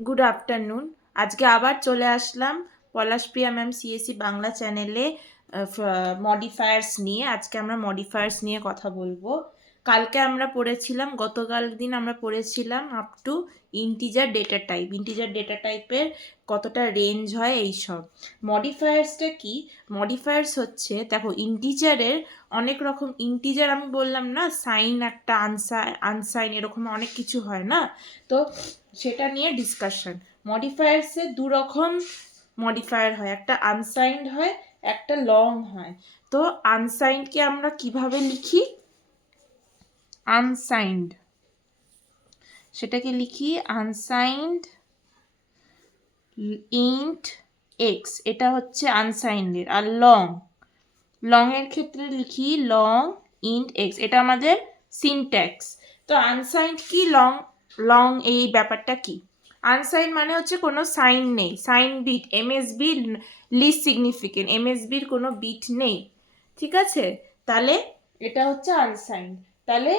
Good afternoon. আজকে আবার চলে আসলাম পলাশপ্রিয়া ম্যাম সিএসসি বাংলা চ্যানেলে মডিফায়ার্স নিয়ে। আজকে আমরা মডিফায়ার্স নিয়ে কথা বলবো। কালকে আমরা পড়েছিলাম, গতকাল দিন আমরা পড়েছিলাম up to integer data type. Integer data টাইপের কতটা রেঞ্জ হয় এইসব। মডিফায়ার্সটা কি? মডিফায়ার্স হচ্ছে, দেখো ইন্টিজারের অনেক রকম ইন্টিজার, আমি বললাম না সাইন একটা আনসাইন এরকম অনেক কিছু হয় না, তো সেটা নিয়ে ডিসকাশন। মডিফায়ার্সে দু রকম মডিফায়ার হয়, একটা আনসাইন্ড হয়, একটা লং হয়। তো আনসাইন্ডকে আমরা কিভাবে লিখি? আনসাইন্ড, সেটাকে লিখি আনসাইন্ড ইন্ট এক্স, এটা হচ্ছে আনসাইন্ডের। আর লং এর ক্ষেত্রে লিখি লং ইন্ট এক্স, এটা আমাদের সিনট্যাক্স। তো আনসাইন্ড কি, লং এই ব্যাপারটা কি? আনসাইন মানে হচ্ছে কোনো সাইন নেই, sign bit, MSB least significant, এমএসবির কোনো বিট নেই, ঠিক আছে? তাহলে এটা হচ্ছে আনসাইন। তাহলে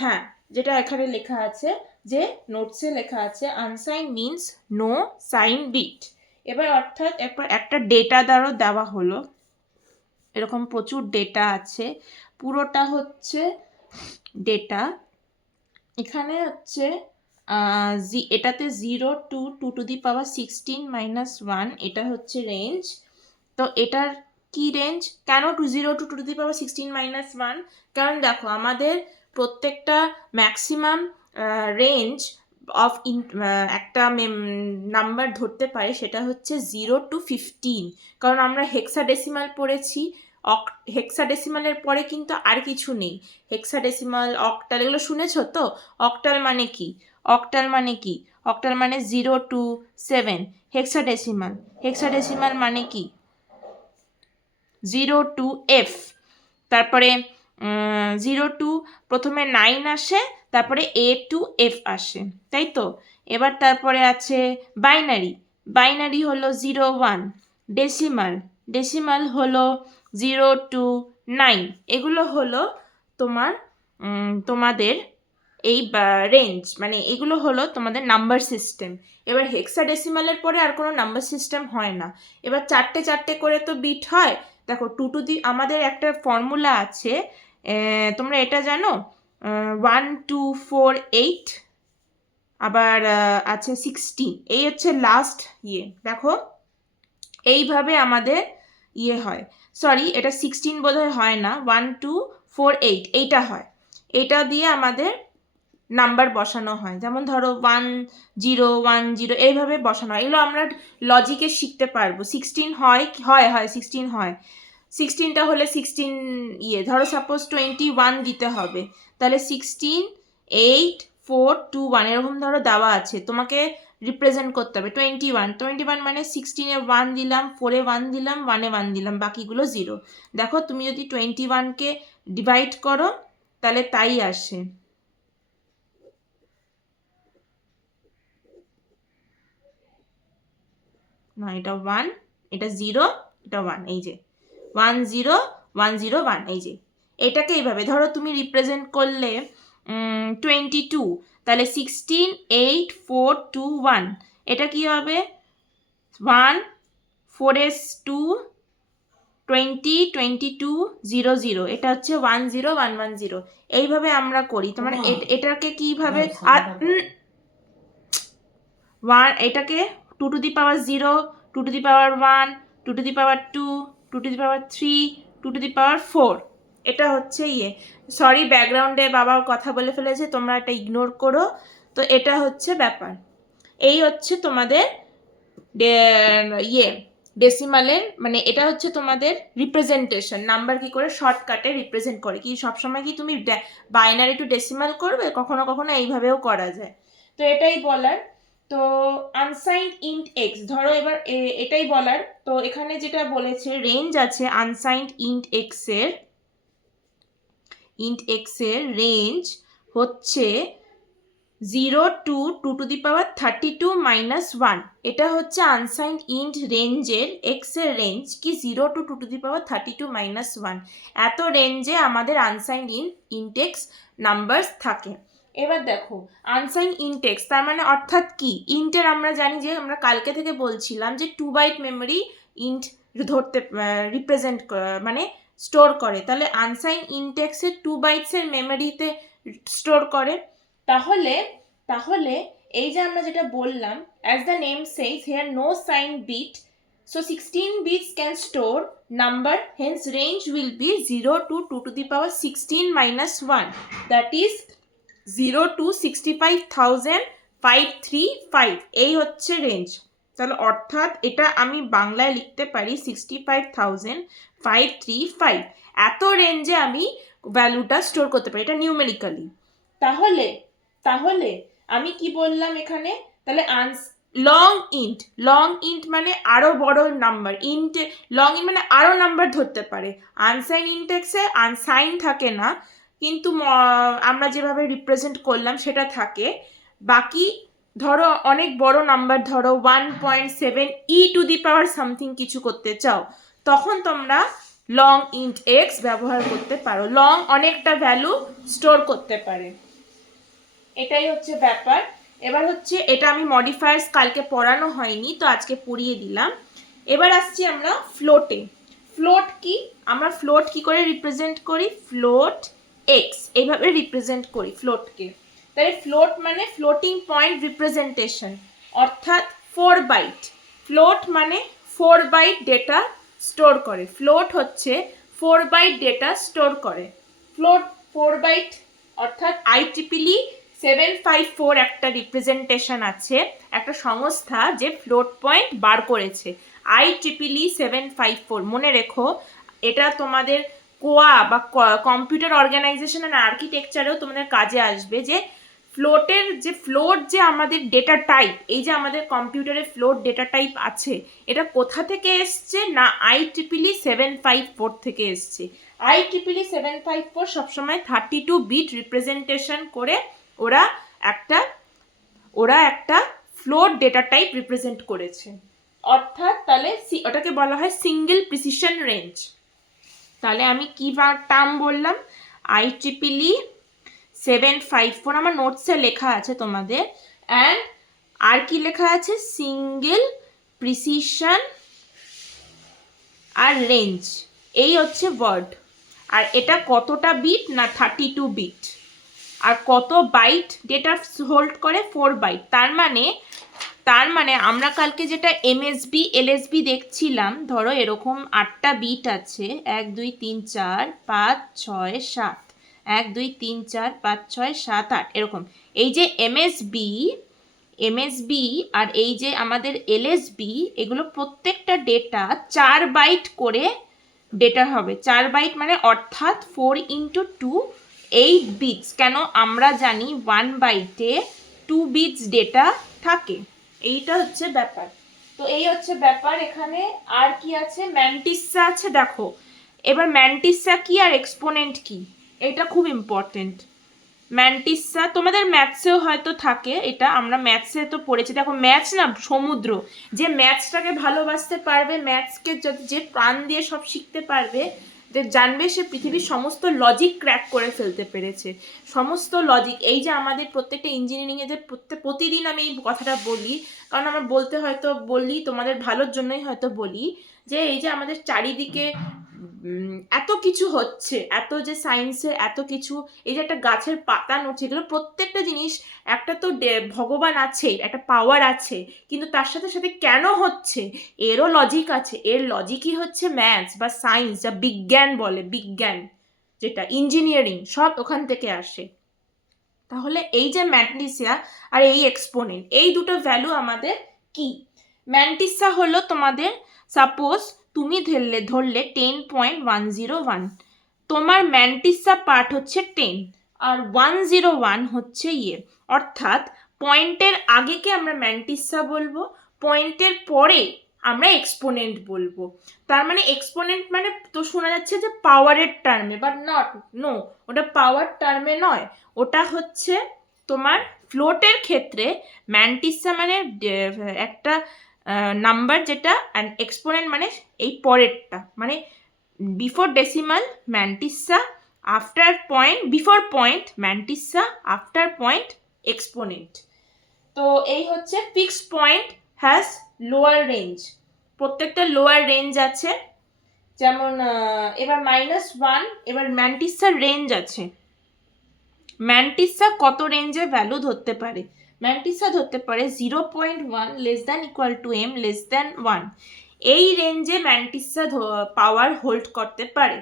হ্যাঁ, যেটা এখানে লেখা আছে, যে নোটসে লেখা আছে, unsigned means no sign bit. এবার অর্থাৎ একটা ডেটা দ্বারা দেওয়া হলো, এরকম প্রচুর ডেটা আছে, পুরোটা হচ্ছে ডেটা। এখানে হচ্ছে এটাতে 0 to 2 to the power 16 - 1, এটা হচ্ছে রেঞ্জ। তো এটার কি রেঞ্জ? কেন 0 to 2 to the power 16 - 1? কারণ দেখো আমাদের প্রত্যেকটা ম্যাক্সিমাম রেঞ্জ অফ একটা নাম্বার ধরতে পারে, সেটা হচ্ছে 0 to 15। কারণ আমরা হেক্সাডেসিমাল পড়েছি, হেক্সাডেসিমালের পরে কিন্তু আর কিছু নেই। হেক্সাডেসিমাল, অক্টাল এগুলো শুনেছো তো? অক্টাল মানে কি? অক্টাল মানে কি? অক্টাল মানে 0 to 7। হেক্সাডেসিমাল মানে কি? 0 to F। তারপরে 0 to প্রথমে 9 আসে, তারপরে A to F আসে, তাই তো? এবার তারপরে আছে বাইনারি হলো 0 1। ডেসিমাল হলো 0 to 9। এগুলো হলো তোমাদের এই রেঞ্জ, মানে এগুলো হলো তোমাদের নাম্বার সিস্টেম। এবার হেক্সাডেসিমালের পরে আর কোনো নাম্বার সিস্টেম হয় না। এবার চারটে চারটে করে তো বিট হয়। দেখো আমাদের একটা ফর্মুলা আছে, তোমরা এটা জানো? 1 2 4 8, আবার আছে 16, এই হচ্ছে লাস্ট দেখো এইভাবে আমাদের হয়। সরি, এটা 16 বোধহয় হয় না, 1 2 4 8 এইটা হয়। এটা দিয়ে আমাদের নাম্বার বসানো হয়, যেমন ধরো 1 0 1 0 এইভাবে বসানো হয়। এগুলো আমরা লজিকে শিখতে পারবো। 16 হয়, 16 হয়। 16টা হলে 16 ধরো সাপোজ 21 দিতে হবে, তাহলে 16 8 4 2 1 এরকম ধরো দেওয়া আছে, তোমাকে রিপ্রেজেন্ট করতে হবে 21 মানে 16-এ 1 দিলাম, 4-এ 1 দিলাম, 1-এ 1 দিলাম, বাকিগুলো 0। দেখো তুমি যদি 21কে ডিভাইড করো তাহলে তাই আসে। না, এটা 1, এটা 0, এটা 1, এই যে 1 0 1 0 1, এই যে এটাকে এইভাবে ধরো তুমি রিপ্রেজেন্ট করলে 22, তাহলে 16 8 4 2 1, এটা কি হবে? 1 4s 2 20 22 0 0, এটা হচ্ছে 1 0 1 1 0। এইভাবে আমরা করি। তোমার এটাকে কিভাবে এটাকে 2 to the power 0, 2 to the power 1, 2 to the power 2, 2 to the power 3, 2 to the power 4, এটা হচ্ছে সরি ব্যাকগ্রাউন্ডে বাবা কথা বলে ফেলেছে, তোমরা এটা ইগনোর করো। তো এটা হচ্ছে ব্যাপার। এই হচ্ছে তোমাদের ডেসিমালের, মানে এটা হচ্ছে তোমাদের রিপ্রেজেন্টেশন। নাম্বার কি করে শর্টকাটে রিপ্রেজেন্ট করে, কি সবসময় কি তুমি বাইনারি টু ডেসিমাল করবে? কখনো কখনো এইভাবেও করা যায়। তো এটাই বলার। তো আনসাইন্ড ইন্ট এক্স, ধরো এবার এটাই বলার। তো এখানে যেটা বলেছে রেঞ্জ আছে আনসাইন্ড ইন্ট এক্সের রেঞ্জ হচ্ছে 0 to 2 to the power 32 - 1। এটা হচ্ছে আনসাইন্ড ইন্ট রেঞ্জের এক্সের রেঞ্জ কি 0 to 2 to the power 32 - 1। এত রেঞ্জে আমাদের আনসাইন্ড ইন্টেক্স নাম্বারস থাকে। এবার দেখো আনসাইন ইনটেক্স, তার মানে অর্থাৎ কি, ইন্টের আমরা জানি যে আমরা কালকে থেকে বলছিলাম যে 2 বাইট মেমোরি ইন্ট ধরতে রিপ্রেজেন্ট মানে স্টোর করে, তাহলে আনসাইন ইনটেক্সের 2 বাইটসের মেমোরিতে স্টোর করে। তাহলে তাহলে এই যে আমরা যেটা বললাম, as the name says here no sign bit, so 16 bits can store number, hence range will be 0 to 2 to the power 16 minus 1, that is 0 to 65,535, এই হচ্ছে রেঞ্জ। তাহলে অর্থাৎ এটা আমি বাংলায় লিখতে পারি 65,535, এত রেঞ্জে আমি ভ্যালুটা স্টোর করতে পারি, এটা নিউমেরিক্যালি। তাহলে তাহলে আমি কি বললাম এখানে, তাহলে লং ইন্ট মানে আরো বড় নাম্বার, লং ইন্ট মানে আরো নাম্বার ধরতে পারে। আনসাইন ইনটেক্সে আনসাইন থাকে না, কিন্তু আমরা যেভাবে রিপ্রেজেন্ট করলাম সেটা থাকে। বাকি ধরো অনেক বড় নাম্বার, ধরো 1.7 ই টু দি পাওয়ার সামথিং কিছু করতে চাও, তখন তোমরা লং ইন্ট এক্স ব্যবহার করতে পারো, লং অনেকটা ভ্যালু স্টোর করতে পারে, এটাই হচ্ছে ব্যাপার। এবার হচ্ছে এটা আমি মডিফায়ার্স কালকে পড়ানো হয়নি, তো আজকে পড়িয়ে দিলাম। এবার আসছি আমরা ফ্লোটে। ফ্লোট কি, আমরা ফ্লোট কি করে রিপ্রেজেন্ট করি, ফ্লোট এক্স এইভাবে রিপ্রেজেন্ট করি ফ্লোটকে। তাই ফ্লোট মানে ফ্লোটিং পয়েন্ট রিপ্রেজেন্টেশন, অর্থাৎ 4 বাইট। ফ্লোট মানে 4 বাইট ডেটা স্টোর করে, ফ্লোট হচ্ছে 4 বাইট ডেটা স্টোর করে। ফ্লোট 4 বাইট অর্থাৎ IEEE 754 একটা রিপ্রেজেন্টেশন আছে, একটা সংস্থা যে ফ্লোট পয়েন্ট বার করেছে, IEEE 754, মনে রেখো। এটা তোমাদের কোয়া বা কম্পিউটার অর্গানাইজেশন অ্যান্ড আর্কিটেকচারেও তোমাদের কাজে আসবে, যে ফ্লোট যে আমাদের ডেটা টাইপ, এই যে আমাদের কম্পিউটারে ফ্লোট ডেটা টাইপ আছে, এটা কোথা থেকে এসছে না, IEEE 754 থেকে এসছে। IEEE 754 সবসময় 32 বিট রিপ্রেজেন্টেশন করে ওরা একটা ফ্লোট ডেটা টাইপ রিপ্রেজেন্ট করেছে, অর্থাৎ তাহলে ওটাকে বলা হয় সিঙ্গেল প্রিসিশন রেঞ্জ। তাহলে আমি কি টার্ম বললাম, IEEE 754 আমার নোটসে লেখা আছে তোমাদের, অ্যান্ড আর কি লেখা আছে, সিঙ্গেল প্রিসিশন আর রেঞ্জ, এই হচ্ছে ওয়ার্ড। আর এটা কতটা বিট না 32 বিট, আর কত বাইট ডেটা হোল্ড করে 4 বাইট। তার মানে আমরা কালকে যেটা MSB LSB দেখছিলাম, ধরো এরকম 8টা বিট আছে, 1 2 3 4 5 6 7, 1 2 3 4 5 6 7 8 এরকম। এই যে MSB আর এই যে আমাদের LSB, এগুলো প্রত্যেকটা ডেটা 4 বাইট করে ডেটা হবে, 4 বাইট মানে অর্থাৎ 4 × 2 8 বিটস। কেন, আমরা জানি 1 বাইটে 2 বিটস ডেটা থাকে, এইটা হচ্ছে ব্যাপার। তো এই হচ্ছে ব্যাপার। এখানে আর কি আছে, ম্যান্টিসা আছে, দেখো এবার ম্যান্টিসা কি আর এক্সপোনেন্ট কি, এটা খুব ইম্পর্টেন্ট। ম্যান্টিসা তোমাদের ম্যাথসেও হয়তো থাকে, এটা আমরা ম্যাথসে তো পড়েছি। দেখো ম্যাথস না সমুদ্র, যে ম্যাথসটাকে ভালোবাসতে পারবে, ম্যাথসকে যে প্রাণ দিয়ে সব শিখতে পারবে, যে জানবে সে পৃথিবীর সমস্ত লজিক ক্র্যাক করে ফেলতে পেরেছে, সমস্ত লজিক। এই যে আমাদের প্রত্যেকটা ইঞ্জিনিয়ারিংয়ে যে প্রতিদিন আমি এই কথাটা বলি, কারণ আমার বলতে হয়তো বলি তোমাদের ভালোর জন্যই হয়তো বলি, যে এই যে আমাদের চারিদিকে এত কিছু হচ্ছে, এত যে সায়েন্সে এত কিছু, এই যে একটা গাছের পাতা নড়ছে, এগুলো প্রত্যেকটা জিনিস একটা তো ভগবান আছে, একটা পাওয়ার আছে, কিন্তু তার সাথে সাথে কেন হচ্ছে এরও লজিক আছে। এর লজিকই হচ্ছে ম্যাথস বা সায়েন্স, যা বিজ্ঞান বলে, বিজ্ঞান যেটা ইঞ্জিনিয়ারিং, সব ওখান থেকে আসে। তাহলে এই যে ম্যান্টিসা আর এই এক্সপোনেন্ট, এই দুটো ভ্যালু আমাদের কি, ম্যান্টিসা হলো তোমাদের, সাপোজ তুমি ধরলে 10.101, তোমার ম্যান্টিসা পার্ট হচ্ছে 10 আর 101 হচ্ছে অর্থাৎ পয়েন্টের আগেকে আমরা ম্যান্টিসা বলবো, পয়েন্টের পরে আমরা এক্সপোনেন্ট বলবো। তার মানে এক্সপোনেন্ট মানে তো শোনা যাচ্ছে যে পাওয়ারের টার্মে, বাট নট, নো, ওটা পাওয়ার টার্মে নয়, ওটা হচ্ছে তোমার ফ্লোটের ক্ষেত্রে ম্যান্টিসা মানে একটা নাম্বার যেটা, অ্যান্ড এক্সপোনেন্ট মানে এই পরেরটা, মানে before decimal mantissa after point, before point mantissa, after point exponent. তো এই হচ্ছে fixed point has lower range, প্রত্যেকটা লোয়ার রেঞ্জ আছে। যেমন এবার -1, এবার ম্যান্টিসার রেঞ্জ আছে। ম্যান্টিসা কত রেঞ্জে ভ্যালু ধরতে পারে? ম্যান্টিসা ধরতে পারে 0.1 less than equal to m less than 1, এই রেঞ্জে ম্যান্টিসা পাওয়ার হোল্ড করতে পারে।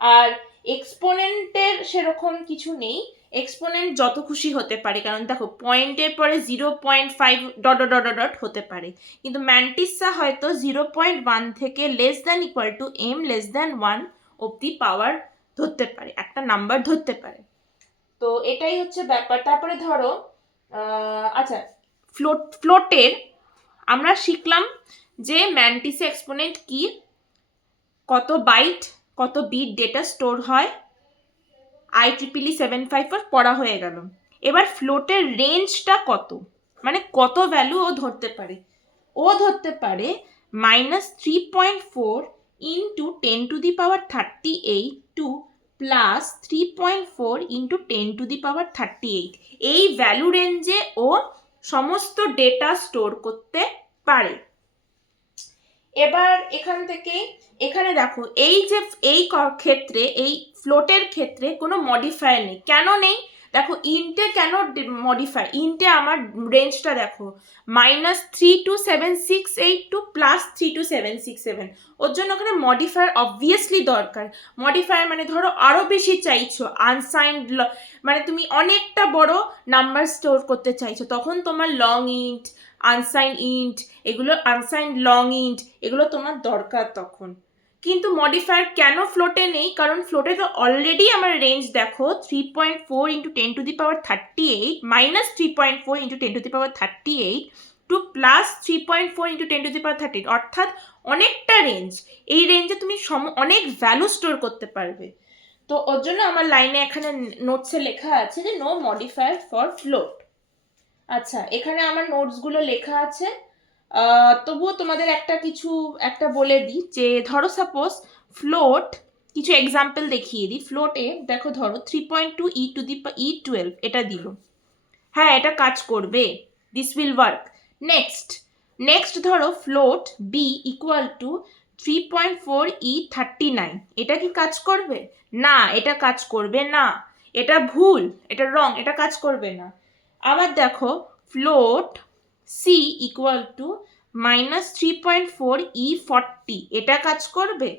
আর এক্সপোনেন্টের সেরকম কিছু নেই, এক্সপোনেন্ট যত খুশি হতে পারে, কারণ দেখো পয়েন্টের পরে 0.5 ডট ডট ডট ডট হতে পারে, কিন্তু ম্যান্টিসা হয়তো 0.1 থেকে less than equal to m less than 1 অবধি পাওয়ার ধরতে পারে, একটা নাম্বার ধরতে পারে। তো এটাই হচ্ছে ব্যাপার। তারপরে ধরো আচ্ছা, ফ্লোটের আমরা শিখলাম যে ম্যান্টিসা এক্সপোনেন্ট কি, কত বাইট কত বিট ডেটা স্টোর হয়, IEEE 754 পড়া হয়ে গেল। এবার ফ্লোটের রেঞ্জটা কত, মানে কত ভ্যালু ও ধরতে পারে? ও ধরতে পারে -3.4 ইন্টু 10⁻38 টু +3.4 ইন্টু 10⁻38, এই ভ্যালু রেঞ্জে ও সমস্ত ডেটা স্টোর করতে পারে। এবার এখান থেকে এখানে দেখো এই যে এই ক্ষেত্রে, এই ফ্লোটের ক্ষেত্রে কোনো মডিফায়ার নেই। কেন নেই? দেখো ইন্টে কেন মডিফায়ার, ইন্টে আমার রেঞ্জটা দেখো -32768 টু +32767, ওর জন্য ওখানে মডিফায়ার অবভিয়াসলি দরকার। মডিফায়ার মানে ধরো আরো বেশি চাইছো, আনসাইন্ড মানে তুমি অনেকটা বড় নাম্বার স্টোর করতে চাইছো, তখন তোমার লং ইন্ট, আনসাইন ইন্ট, এগুলো আনসাইন লং ইন্ট, এগুলো তোমার দরকার তখন। কিন্তু মডিফায়ার কেন ফ্লোটে নেই? কারণ ফ্লোটে তো অলরেডি আমার রেঞ্জ দেখো 3.4 ইন্টু 10⁻38 -3.4 ইন্টু 10⁻38 টু +3.4 ইন্টু 10⁻38, অর্থাৎ অনেকটা রেঞ্জ। এই রেঞ্জে তুমি অনেক ভ্যালু স্টোর করতে পারবে। তো ওর জন্য আমার লাইনে এখানে নোটসে লেখা আছে যে নো মডিফায়ার ফর ফ্লোট। আচ্ছা, এখানে আমার নোটসগুলো লেখা আছে, তবুও তোমাদের একটা বলে দিই, যে ধরো সাপোজ ফ্লোট, কিছু এক্সাম্পল দেখিয়ে দিই। ফ্লোটে দেখো ধরো 3.2 e12 এটা দিল, হ্যাঁ এটা কাজ করবে, দিস উইল ওয়ার্ক। নেক্সট ধরো float be equal to 3.4 e39, এটা কি কাজ করবে? না, এটা কাজ করবে না, এটা ভুল, এটা রং, এটা কাজ করবে না। আবার দেখো float C equal to -3.4 e40, এটা কাজ করবে?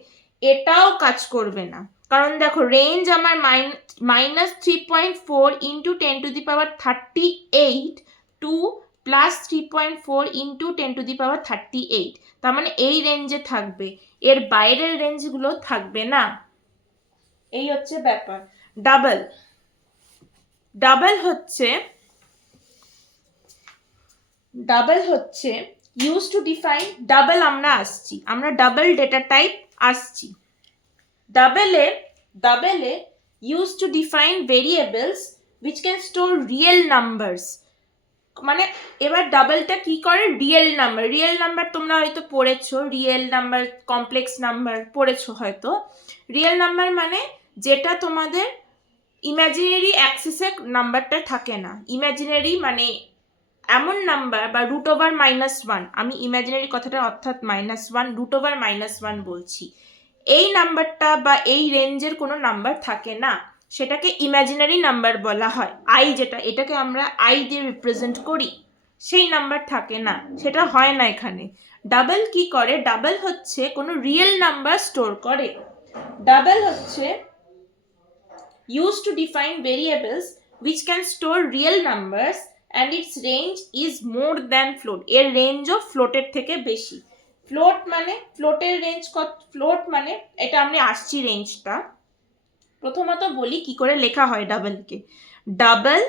এটাও কাজ করবে না, কারণ দেখো রেঞ্জ আমার -3.4 ইন্টু 10⁻38 টু +3.4 ইন্টু 10⁻38, তার মানে এই রেঞ্জে থাকবে, এর বাইরের রেঞ্জগুলো থাকবে না। এই হচ্ছে ব্যাপার। ডাবল হচ্ছে ইউজ টু ডিফাইন, ডাবল আমরা ডাবল ডেটা টাইপ আসছি। ডাবলে use to define variables which can store real numbers, মানে এবার ডাবলটা কি করে? রিয়েল নাম্বার তোমরা হয়তো পড়েছো, রিয়েল নাম্বার, কমপ্লেক্স নাম্বার পড়েছো হয়তো। রিয়েল নাম্বার মানে যেটা তোমাদের ইমাজিনারি অ্যাক্সিসে নাম্বারটা থাকে না। ইমাজিনারি মানে এমন নাম্বার বা √1, আমি ইমাজিনারি কথাটা অর্থাৎ -1, √1 বলছি, এই নাম্বারটা বা এই রেঞ্জের কোনো নাম্বার থাকে না, সেটাকে ইমাজিনারি নাম্বার বলা হয়। এটাকে আমরা আই দিয়ে রিপ্রেজেন্ট করি, সেই নাম্বার থাকে না, সেটা হয় না এখানে। ডাবল কি করে? ডাবল হচ্ছে কোনো রিয়েল নাম্বার স্টোর করে। ডাবল হচ্ছে used to define variables which can store real numbers and its range is more than float, এর রেঞ্জও ফ্লোটের থেকে বেশি। ফ্লোটের রেঞ্জ ফ্লোট মানে এটা আমি আসছি রেঞ্জটা। প্রথমত বলি কি করে লেখা হয় ডাবলকে। ডাবল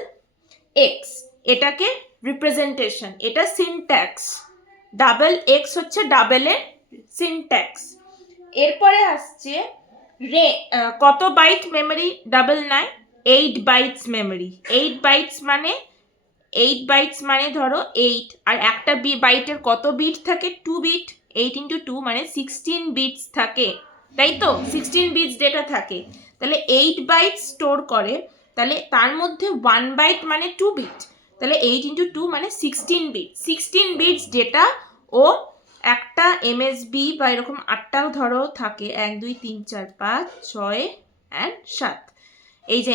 এক্স, এটাকে রিপ্রেজেন্টেশন, এটা সিনট্যাক্স। ডাবল এক্স হচ্ছে ডাবলের সিনট্যাক্স। এরপরে আসছে কত বাইট মেমোরি ডাবল নেয়? 8 বাইটস মেমোরি। 8 বাইটস মানে ধরো 8, আর একটা বাইটের কত বিট থাকে? 2 বিট। 8 × 2 মানে 16 বিটস থাকে, তাই তো? 16 বিটস ডেটা থাকে। তাহলে 8 বাইট স্টোর করে, তাহলে তার মধ্যে 1 বাইট মানে 2 বিট, তাহলে 8 ইন্টু 2 মানে 16 বিট। 16 বিটস ডেটা ও একটা এমএসবি বা এরকম 8টাও ধরো থাকে, 1 2 3 4 5 6 অ্যান্ড 7, এই যে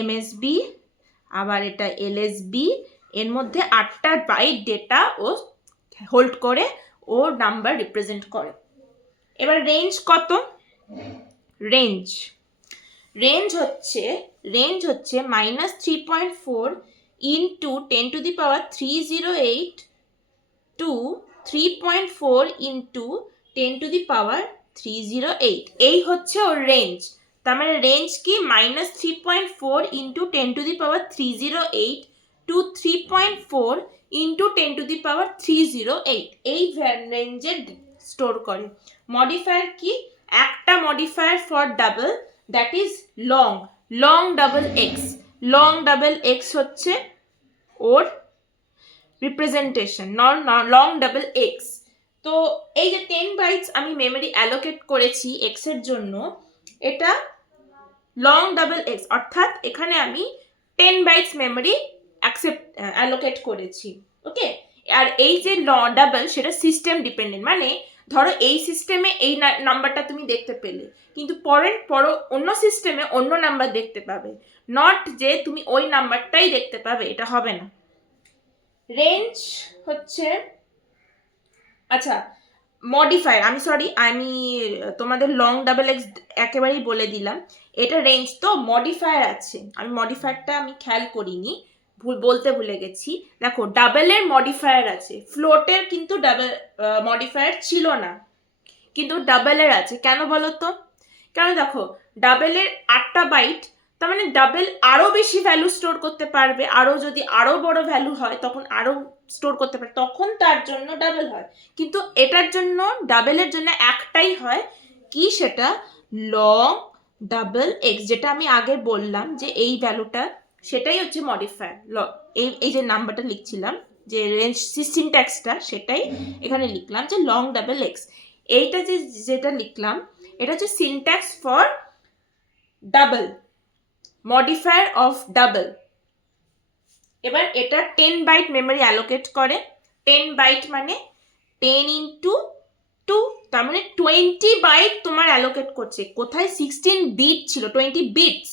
এমএসবি আবার এটা এলএসবি, এর মধ্যে 8টা বাইট ডেটা ও হোল্ড করে, ও নাম্বার রিপ্রেজেন্ট করে। এবার রেঞ্জ কত? রেঞ্জ হচ্ছে -3.4 ইন্টু 10⁻³ টু 3.4 ইন্টু 10⁻³08, এই হচ্ছে ওর রেঞ্জ। তার মানে রেঞ্জ কি? -3.4 ইন্টু 10⁻³ টু 3.4 ইন্টু 10⁻³08, এই রেঞ্জের স্টোর করে। মডিফায়ার কি? একটা modifier for double, that is long double x হচ্ছে ওর রিপ্রেজেন্টেশন, লং ডাবল এক্স। তো এই যে 10 বাইটস আমি মেমোরি অ্যালোকেট করেছি এক্স এর জন্য, এটা লং ডাবল এক্স, অর্থাৎ এখানে আমি 10 বাইটস মেমোরি অ্যালোকেট করেছি। ওকে, আর এই যে ডাবল সেটা সিস্টেম ডিপেন্ডেন্ট, মানে ধরো এই সিস্টেমে এই নাম্বারটা তুমি দেখতে পেলে, কিন্তু অন্য সিস্টেমে অন্য নাম্বার দেখতে পাবে, নট যে তুমি ওই নাম্বারটাই দেখতে পাবে, এটা হবে না। রেঞ্জ হচ্ছে, আচ্ছা মডিফায়ার, আমি তোমাদের লং ডাবল এক্স একেবারেই বলে দিলাম, এটা রেঞ্জ। তো মডিফায়ার আছে, আমি মডিফায়ারটা খেয়াল করিনি, বলতে ভুলে গেছি। দেখো ডাবলের মডিফায়ার আছে, ফ্লোটের কিন্তু ডাবল মডিফায়ার ছিল না, কিন্তু ডাবলের আছে। কেন বলো তো? কারণ দেখো ডাবলের 8টা বাইট, তার মানে ডাবল আরো বেশি ভ্যালু স্টোর করতে পারবে, আরো যদি আরো বড় ভ্যালু হয় তখন আরো স্টোর করতে পারে, তখন তার জন্য ডাবল হয়। কিন্তু এটার জন্য ডাবলের জন্য একটাই হয়, কি সেটা? লং ডাবল এক্স, যেটা আমি আগে বললাম যে এই ভ্যালুটা, সেটাই হচ্ছে মডিফায়ার। এই যে নাম্বারটা লিখছিলাম, যে রেঞ্জ সিনট্যাক্সটা, সেটাই এখানে লিখলাম যে লং ডাবল এক্স। এইটা যেটা লিখলাম, এটা হচ্ছে syntax for double, modifier of double. এবার এটা 10 বাইট মেমোরি অ্যালোকেট করে। 10 বাইট মানে 10 ইন্টু 2, তার মানে 20 বাইট তোমার অ্যালোকেট করছে। কোথায় 16 বিট ছিল, 20 বিটস,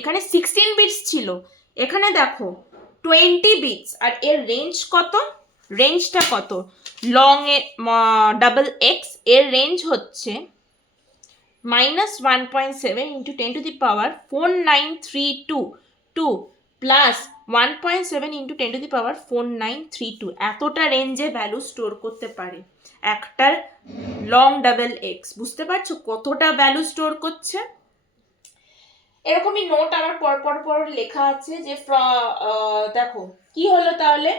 এখানে 16 বিটস ছিল, এখানে দেখো 20 বিটস। আর এর রেঞ্জটা কত? লং ডাবল এক্স এর রেঞ্জ হচ্ছে -1.7 ইন্টু 10⁻⁴932 প্লাস 1.7 ইন্টু 10⁻⁴932, এতটা রেঞ্জে ভ্যালু স্টোর করতে পারে একটার লং ডাবল এক্স। বুঝতে পারছো কতটা ভ্যালু স্টোর করছে? এরকমই নোট আমার পর লেখা আছে যে দেখো কি হলো তাহলে,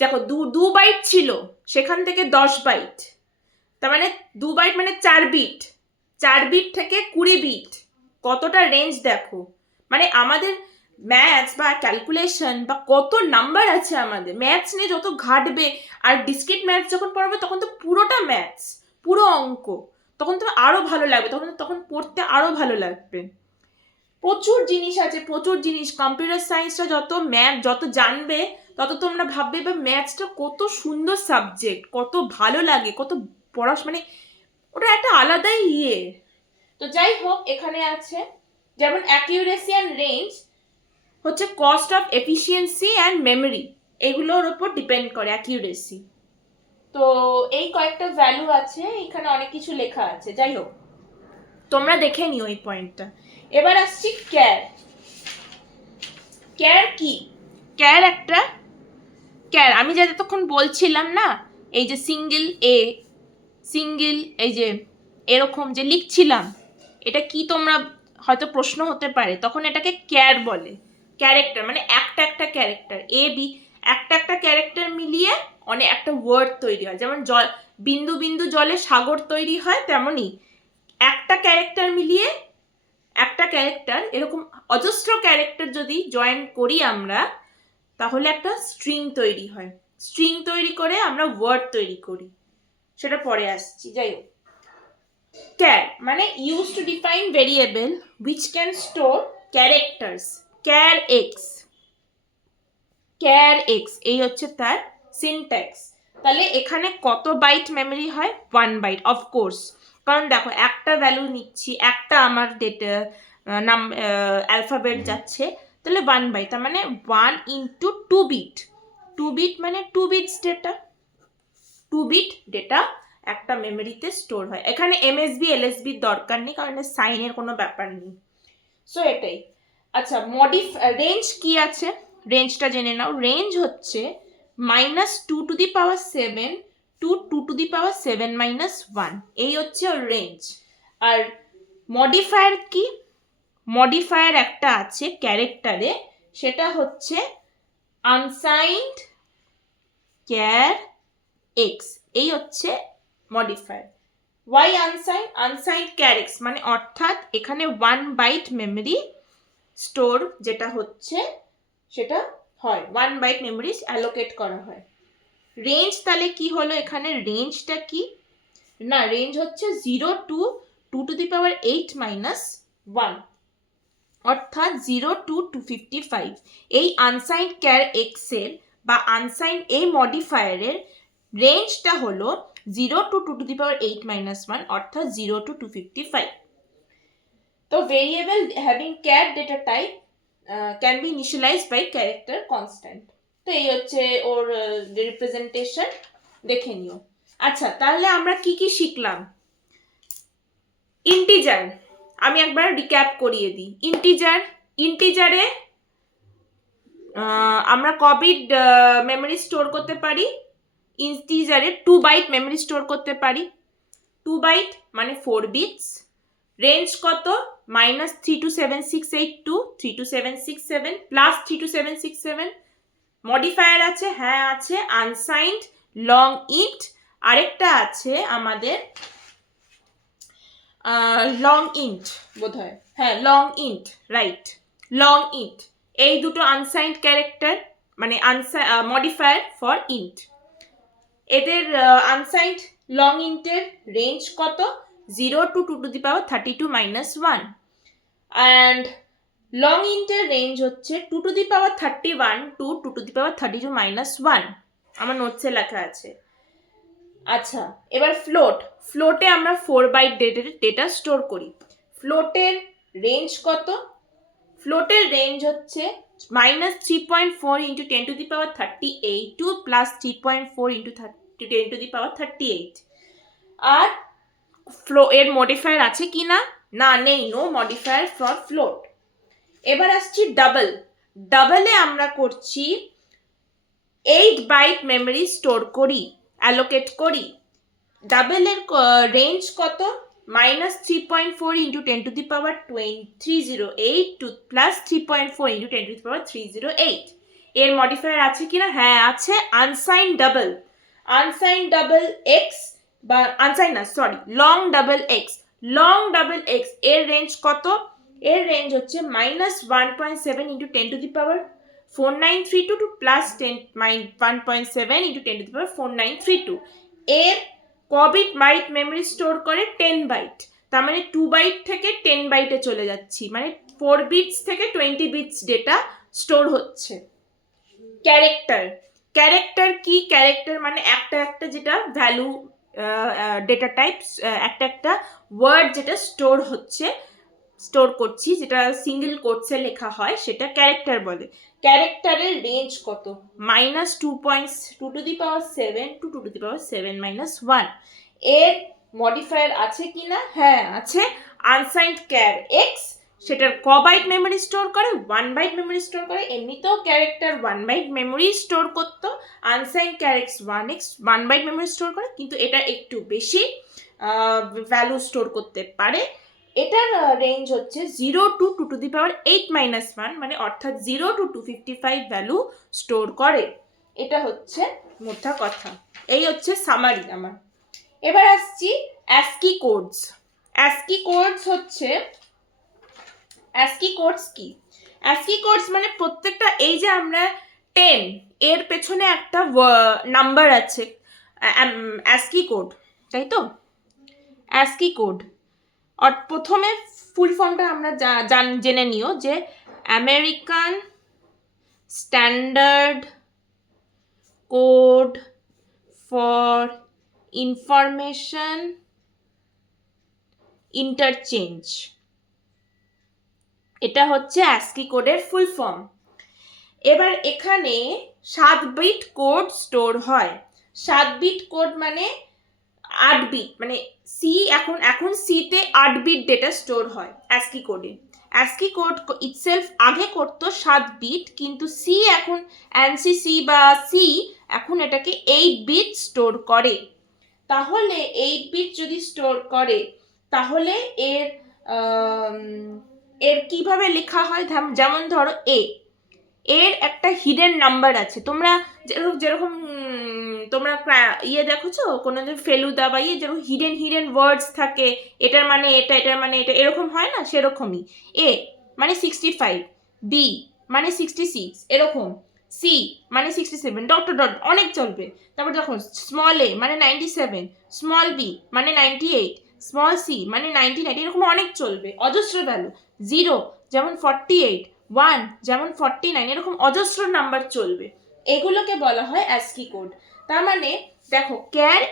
দেখো 2 বাইট ছিল, সেখান থেকে 10 বাইট, তার মানে 2 বাইট মানে 4 বিট, 4 বিট থেকে 20 বিট, কতটা রেঞ্জ দেখো। মানে আমাদের ম্যাথস বা ক্যালকুলেশন বা কত নাম্বার আছে, আমাদের ম্যাথস নিয়ে যত ঘাটবে, আর ডিসক্রিট ম্যাথস যখন পড়াবে তখন তো পুরোটা ম্যাথস, পুরো অঙ্ক, তখন তো আরো ভালো লাগবে, তখন পড়তে আরো ভালো লাগবে। প্রচুর জিনিস আছে, কম্পিউটার সায়েন্সটা যত জানবে তত তোমরা ভাববে বা ম্যাথসটা কত সুন্দর সাবজেক্ট, কত ভালো লাগে, কত মানে ওটা একটা আলাদাই তো যাই হোক, এখানে আছে যেমন অ্যাকিউরেসি অ্যান্ড রেঞ্জ হচ্ছে cost of efficiency and memory, এগুলোর উপর ডিপেন্ড করে অ্যাকিউরেসি। তো এই কয়েকটা ভ্যালু আছে, এখানে অনেক কিছু লেখা আছে, যাই হোক তোমরা দেখে নিও এই পয়েন্টটা। এবার আসছি ক্যার কি? ক্যার আমি যাতে তখন বলছিলাম না, এই যে সিঙ্গেল এই যে এরকম যে লিখছিলাম, এটা কি তোমরা হয়তো প্রশ্ন হতে পারে, তখন এটাকে ক্যার বলে। ক্যারেক্টার মানে একটা ক্যারেক্টার, একটা ক্যারেক্টার মিলিয়ে অনেক একটা ওয়ার্ড তৈরি হয়। যেমন বিন্দু বিন্দু জলে সাগর তৈরি হয়, তেমনই একটা ক্যারেক্টার মিলিয়ে একটা ক্যারেক্টার, এরকম অজস্র ক্যারেক্টার যদি জয়েন করি আমরা, তাহলে একটা স্ট্রিং তৈরি হয়। স্ট্রিং তৈরি করে আমরা ওয়ার্ড তৈরি করি, সেটা পরে আসছি। যাই হোক, char মানে used to define variable which can store characters, char x, char x এই হচ্ছে তার সিনট্যাক্স। তাহলে এখানে কত বাইট মেমরি হয়? 1 বাইট, অফকোর্স, কারণ দেখো একটা ভ্যালু নিচ্ছি, একটা আমার ডেটা অ্যালফাবেট যাচ্ছে, তাহলে 1 বাইট, তার মানে 1 ইন্টু 2 বিট, 2 বিট মানে 2 বিটস ডেটা, 2 বিট ডেটা একটা মেমোরিতে স্টোর হয়। এখানে এমএসবি এলএসবির দরকার নেই, কারণ সাইনের কোনো ব্যাপার নেই। সো এটাই। আচ্ছা, রেঞ্জ কি আছে? রেঞ্জটা জেনে নাও। রেঞ্জ হচ্ছে -2⁻7 টু 2⁻7-1, এই হচ্ছে ওর রেঞ্জ। আর মডিফায়ার কি? মডিফায়ার একটা আছে ক্যারেক্টারে, সেটা হচ্ছে আনসাইন্ড char x, এই হচ্ছে modifier. Why unsigned? Unsigned char x মানে অর্থাৎ এখানে 1 বাইট মেমরি স্টোর যেটা হচ্ছে সেটা হয়, 1 বাইট মেমরি অ্যালোকেট করা হয়। রেঞ্জ তাহলে কি হলো এখানে? রেঞ্জটা কি না, রেঞ্জ হচ্ছে 0 টু 2⁻8-1, অর্থাৎ 0 টু 255। এই আনসাইন্ড char x এর বা আনসাইন্ড এই মডিফায়ারের রেঞ্জটা হলো 0 টু 2⁻8-1, অর্থাৎ 0 টু 255। তো variable having char data type can be initialised by character constant. তো এই হচ্ছে ওর রিপ্রেজেন্টেশন, দেখে নিও। আচ্ছা, তাহলে আমরা কি কি শিখলাম? ইন্টিজার, আমি একবার রিক্যাপ করিয়ে দিই। ইন্টিজারে আমরা কবিট মেমরি স্টোর করতে পারি, ইন্টিজারে 2 বাইট মেমরি স্টোর করতে পারি। 2 বাইট মানে 4 বিটস। রেঞ্জ কত? -32768 32767 +32767। মডিফায়ার আছে, হ্যাঁ আছে, আনসাইন্ড লং ইন্ট, আরেকটা আছে আমাদের লং ইন্ট বোধহয়, হ্যাঁ long int, right, long int. এই দুটো আনসাইন্ড ক্যারেক্টার মানে মডিফায়ার ফর ইন্ট। এদের আনসাইন্ড লং ইন্টের রেঞ্জ কত? 0 টু 2⁻32-1, অ্যান্ড লং ইন্টের রেঞ্জ হচ্ছে 2⁻31 টু 2⁻32-1, আমার নোটসে লেখা আছে। আচ্ছা, এবার ফ্লোটে আমরা 4 বাইট ডেটা স্টোর করি। ফ্লোটের রেঞ্জ কত? ফ্লোটের রেঞ্জ হচ্ছে -3.4 × 10⁻38 টু +3.4 × 10⁻38। আর এর মডিফায়ার আছে কি না? না, নেই, নো মডিফায়ার ফর ফ্লোট। এবার আসছি ডাবলে আমরা করছি 8 বাইট মেমরি স্টোর করি, অ্যালোকেট করি। ডাবলের রেঞ্জ কত? -3.4 × 10⁻308 টু +3.4 × 10⁻308। এর মডিফায়ার আছে কিনা? হ্যাঁ আছে, আনসাইন্ড ডাবল এক্স বা আনসাইন্ড না, সরি, লং ডাবল এক্স এর রেঞ্জ কত? এর রেঞ্জ হচ্ছে -1.7 × 10⁻4932 টু +1.7 × 10⁻4932। এর কবিট বাইট মেমরি স্টোর করে 10 বাইট, তার মানে 2 বাইট থেকে 10 বাইটে চলে যাচ্ছি, মানে 4 বিটস থেকে 20 বিটস ডেটা স্টোর হচ্ছে। ক্যারেক্টার কি? ক্যারেক্টার মানে একটা যেটা ভ্যালু ডেটা টাইপ, একটা ওয়ার্ড যেটা স্টোর করছি, যেটা সিঙ্গেল কোটসে লেখা হয়, সেটা ক্যারেক্টার বলে। ক্যারেক্টারের রেঞ্জ কত? -2.7 টু 2⁻7-1। এর মডিফায়ার আছে কি না? হ্যাঁ আছে, আনসাইন্ড char x, সেটার বাইট মেমরি স্টোর করে? 1 বাইট মেমরি স্টোর করে। এমনিতেও ক্যারেক্টার 1 বাইট মেমরি স্টোর করতো, unsigned char x 1 byte memory store করে, কিন্তু এটা একটু বেশি ভ্যালু স্টোর করতে পারে। এটার রেঞ্জ হচ্ছে 0 টু 2⁻8-1, মানে অর্থাৎ 0 টু 255 ভ্যালু স্টোর করে। এটা হচ্ছে মোটা কথা, এই হচ্ছে সামারি আমার। এবার আসছি অ্যাস্কি কোডস। অ্যাস্কি কোডস কি? অ্যাস্কি কোডস মানে প্রত্যেকটা, এই যে আমরা 10 এর পেছনে একটা নাম্বার আছে, অ্যাস্কি কোড, তাই তো? ASCII code. প্রথমে ফুল ফর্মটা আমরা জেনে নিও যে American standard code for information interchange, এটা হচ্ছে অ্যাস্কি কোডের ফুল ফর্ম। এবার এখানে 7 বিট কোড স্টোর হয়। 7 বিট কোড মানে 8 বিট, মানে সি এখন সিতে 8 বিট ডেটা স্টোর হয় অ্যাস্কি কোডে। অ্যাস্কি কোড ইটসেলফ আগে করতো 7 বিট, কিন্তু সি এখন অ্যানসি বা সি এখন এটাকে 8 বিট স্টোর করে। তাহলে 8 বিট যদি স্টোর করে তাহলে এর কিভাবে লেখা হয়, যেমন ধরো এর একটা হিডেন নাম্বার আছে। তোমরা যেরকম তোমরা দেখোছো কোনো ফেলুদা বা যেরকম হিডেন ওয়ার্ডস থাকে, এটার মানে এটা, এটার মানে এটা, এরকম হয় না, সেরকমই এ মানে 65, বি মানে 66, এরকম সি মানে 67, ডট ডট অনেক চলবে। তারপর দেখো স্মল এ মানে 97, স্মল বি মানে 98, স্মল সি মানে 99, এরকম অনেক চলবে, অজস্র ভ্যালু। 0 যেমন 48, 1 যেমন 49, এরকম অজস্র নাম্বার চলবে। এগুলোকে বলা হয় অ্যাস্কি কোড। তার মানে দেখো car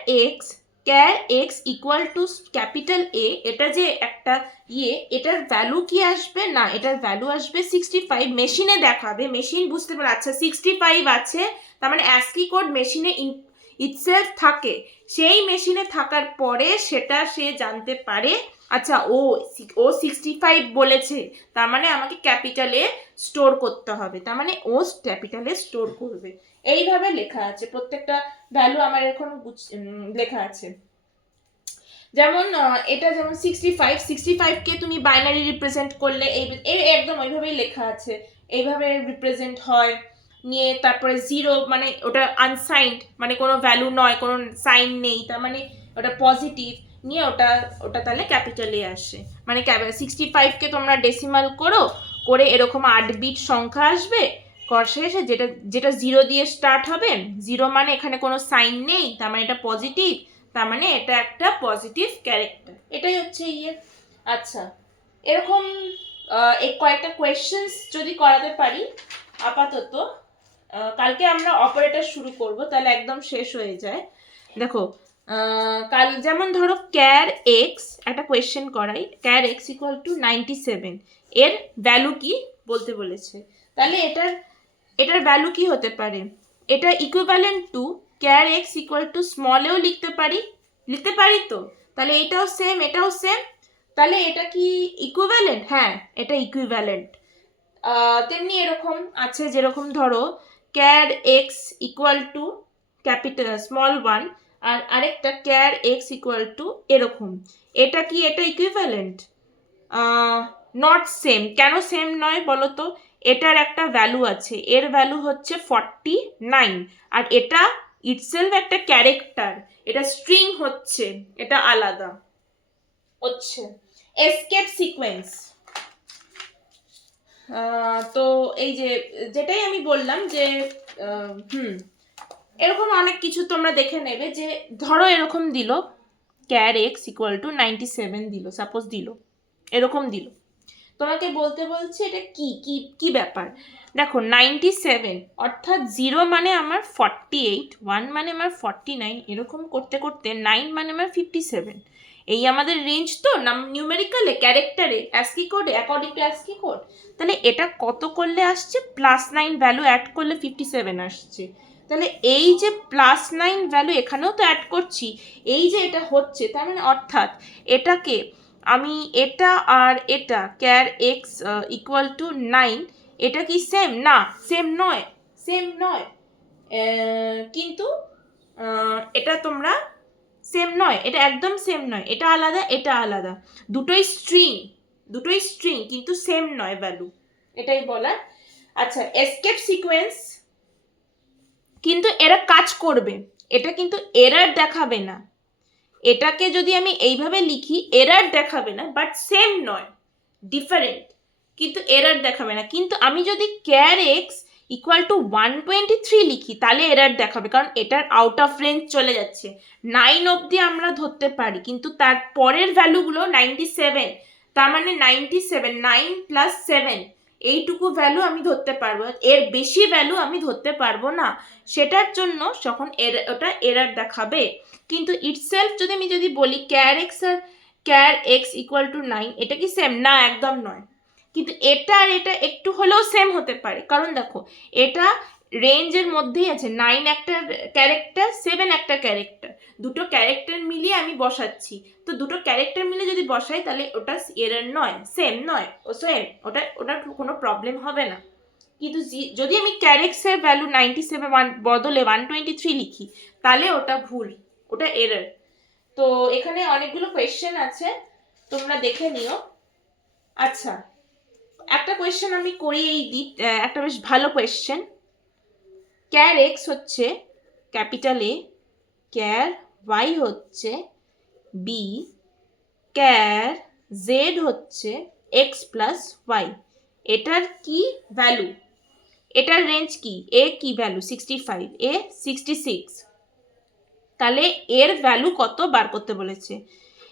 x equal two capital A, এটা যে একটা এটার ভ্যালু কি আসবে না, এটার ভ্যালু আসবে 65। মেশিনে দেখাবে, মেশিন বুঝতে পারে আচ্ছা 65 আছে, তার মানে অ্যাস্কি কোড মেশিনে ইটসেলফ থাকে। সেই মেশিনে থাকার পরে সেটা সে জানতে পারে আচ্ছা ও 65 বলেছে, তার মানে আমাকে ক্যাপিটালে স্টোর করতে হবে, তার মানে ও ক্যাপিটালে স্টোর করবে। এইভাবে লেখা আছে, প্রত্যেকটা ভ্যালু আমার এখন লেখা আছে। যেমন এটা যেমন 65 কে তুমি বাইনারি রিপ্রেজেন্ট করলে এই একদম ওইভাবেই লেখা আছে, এইভাবে রিপ্রেজেন্ট হয়। নিয়ে তারপরে 0 মানে ওটা আনসাইন্ড, মানে কোনো ভ্যালু নয়, কোনো সাইন নেই, তার মানে ওটা পজিটিভ, নিয়ে ওটা তাহলে ক্যাপিটালে আসে। মানে 65কে তোমরা ডেসিমাল করে এরকম 8 বিট সংখ্যা আসবে শেষে, যেটা 0 দিয়ে স্টার্ট হবে। 0 মানে এখানে কোনো সাইন নেই, তার মানে এটা পজিটিভ, তার মানে এটা একটা পজিটিভ ক্যারেক্টার। এটাই হচ্ছে আচ্ছা এরকম কয়েকটা কোয়েশ্চেন্স যদি করাতে পারি আপাতত। কালকে আমরা অপারেটর শুরু করব, তাহলে একদম শেষ হয়ে যায়। দেখো কাল যেমন ধরো ক্যার এক্স, একটা কোয়েশ্চেন করাই, ক্যার এক্স ইকুয়াল টু 97, এর ভ্যালু কি বলতে বলেছে। তাহলে এটার ভ্যালু কি হতে পারে, এটা equivalent to char x equal to স্মলেও লিখতে পারি তো। তাহলে এটাও সেম, এটাও সেম, তাহলে এটা কি ইকুইভ্যালেন্ট? হ্যাঁ, এটা ইকুইভ্যালেন্ট। তেমনি এরকম আছে, যেরকম ধরো car x equal two capital small 1, আর আরেকটা ক্যার এক্স ইকুয়াল টু এরকম, এটা কি এটা ইকুইভ্যালেন্ট? Not same. কেন সেম নয় বলো তো? এটার একটা ভ্যালু আছে, এর ভ্যালু হচ্ছে 49, আর এটা ইটসেলফ একটা ক্যারেক্টার, এটা স্ট্রিং হচ্ছে, এটা আলাদা হচ্ছে। এসকেপ সিকোয়েন্স, তো এই যেটাই আমি বললাম যে এরকম অনেক কিছু তোমরা দেখে নেবে। যে ধরো এরকম দিল ক্যার এক্স ইকুয়াল টু 97 দিল, সাপোজ দিল, এরকম দিল, তোমাকে বলতে বলছে এটা কি ব্যাপার। দেখো 97 অর্থাৎ 0 মানে আমার 48, 1 মানে আমার 49, এরকম করতে করতে 9 মানে আমার 57, এই আমাদের রেঞ্জ তো নিউমেরিক্যালে, ক্যারেক্টারে, অ্যাস্কি কোডে, অ্যাকর্ডিং টু অ্যাস্কি কোড। তাহলে এটা কত করলে আসছে, +9 ভ্যালু অ্যাড করলে 57 আসছে। তাহলে এই যে +9 ভ্যালু এখানেও তো অ্যাড করছি, এই যে এটা হচ্ছে, তার মানে অর্থাৎ এটাকে আমি এটা আর এটা ক্যার এক্স ইকুয়াল টু 9, এটা কি সেম? না, সেম নয়, কিন্তু এটা তোমরা সেম নয়, এটা একদম সেম নয়, এটা আলাদা, এটা আলাদা, দুটোই স্ট্রিং কিন্তু সেম নয় ভ্যালু, এটাই বলার। আচ্ছা এসকেপ সিকোয়েন্স, কিন্তু এরা কাজ করবে, এটা কিন্তু এরার দেখাবে না। এটাকে যদি আমি এইভাবে লিখি এরার দেখাবে না, বাট সেম নয়, ডিফারেন্ট, কিন্তু এরার দেখাবে না। কিন্তু আমি যদি ক্যার এক্স ইকুয়াল টু 123 লিখি তাহলে এরার দেখাবে, কারণ এটার আউট অফ রেঞ্জ চলে যাচ্ছে। 9 অবধি আমরা ধরতে পারি, কিন্তু তার পরের ভ্যালুগুলো 97, তার মানে 97 9 প্লাস 7 এইটুকু ভ্যালু আমি ধরতে পারবো, এর বেশি ভ্যালু আমি ধরতে পারবো না। সেটার জন্য যখন ওটা এরার দেখাবে। কিন্তু ইটসেলফ যদি বলি ক্যার এক্স ইকুয়াল টু 9, এটা কি সেম? না, একদম নয়। কিন্তু এটা আর এটা একটু হলেও সেম হতে পারে, কারণ দেখো এটা রেঞ্জের মধ্যেই আছে। 9 একটা ক্যারেক্টার, 7 একটা ক্যারেক্টার, দুটো ক্যারেক্টার মিলিয়ে আমি বসাচ্ছি। তো দুটো ক্যারেক্টার মিলে যদি বসাই তাহলে ওটা এরর নয়, সেম নয়, ও সেম, ওটার কোনো প্রবলেম হবে না। কিন্তু যদি আমি ক্যারেক্টারের ভ্যালু 97 বদলে 123 লিখি তাহলে ওটা ভুল, ওটা এরর। তো এখানে অনেকগুলো কোয়েশ্চেন আছে, তোমরা দেখে নিও। আচ্ছা, একটা কোয়েশ্চেন আমি করি একটা বেশ ভালো কোয়েশ্চেন। ক্যার এক্স হচ্ছে ক্যাপিটাল এ, ক্যার ওয়াই হচ্ছে বি, ক্যার জেড হচ্ছে এক্স প্লাস ওয়াই। এটার কি ভ্যালু? এটার রেঞ্জ কি? এ কি ভ্যালু? 65, এ 66। তাহলে এর ভ্যালু কত বার করতে বলেছে?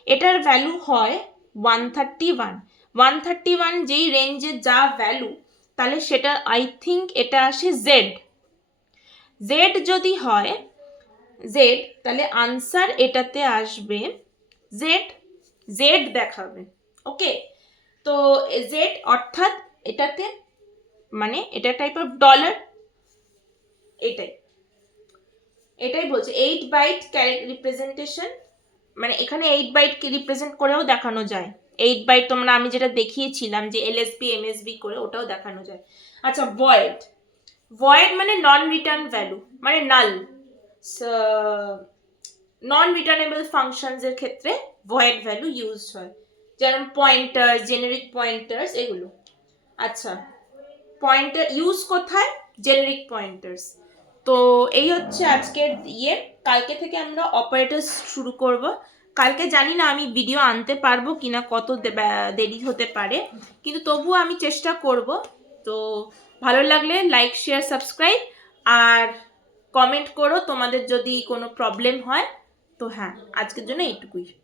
এটার ভ্যালু হয় 131। 131 যেই রেঞ্জের যা ভ্যালু, তাহলে সেটা আই থিঙ্ক এটা আসে জেড। জেড যদি হয় জেড, তাহলে আনসার এটাতে আসবে জেড, জেড দেখাবে। ওকে, তো জেড অর্থাৎ এটাতে মানে এটা টাইপ অফ ডলার, এটাই বলছে 8 বাইট রিপ্রেজেন্টেশন। মানে এখানে 8 বাইটকে রিপ্রেজেন্ট করেও দেখানো যায়। 8 বাইট তোমরা আমি যেটা দেখিয়েছিলাম যে এলএসবি এমএসবি করে, ওটাও দেখানো যায়। আচ্ছা, ভয়েড, ভয়েড মানে নন রিটার্ন ভ্যালু, মানে নাল। নন রিটার্নেবল ফাংশনস এর ক্ষেত্রে ভয়েড ভ্যালু ইউজ হয়, যেমন পয়েন্টার, জেনারিক পয়েন্টার্স, এগুলো। আচ্ছা, পয়েন্টার ইউজ কোথায়? Generic pointers. তো এই হচ্ছে আজকের কালকে থেকে আমরা অপারেটরস শুরু করব। কালকে জানি না আমি ভিডিও আনতে পারবো কিনা, কত দেরি হতে পারে, কিন্তু তবুও আমি চেষ্টা করব। তো ভালো লাগলে লাইক, শেয়ার, সাবস্ক্রাইব আর কমেন্ট করো তোমাদের যদি কোনো প্রবলেম হয়। তো হ্যাঁ, আজকের জন্য এইটুকুই।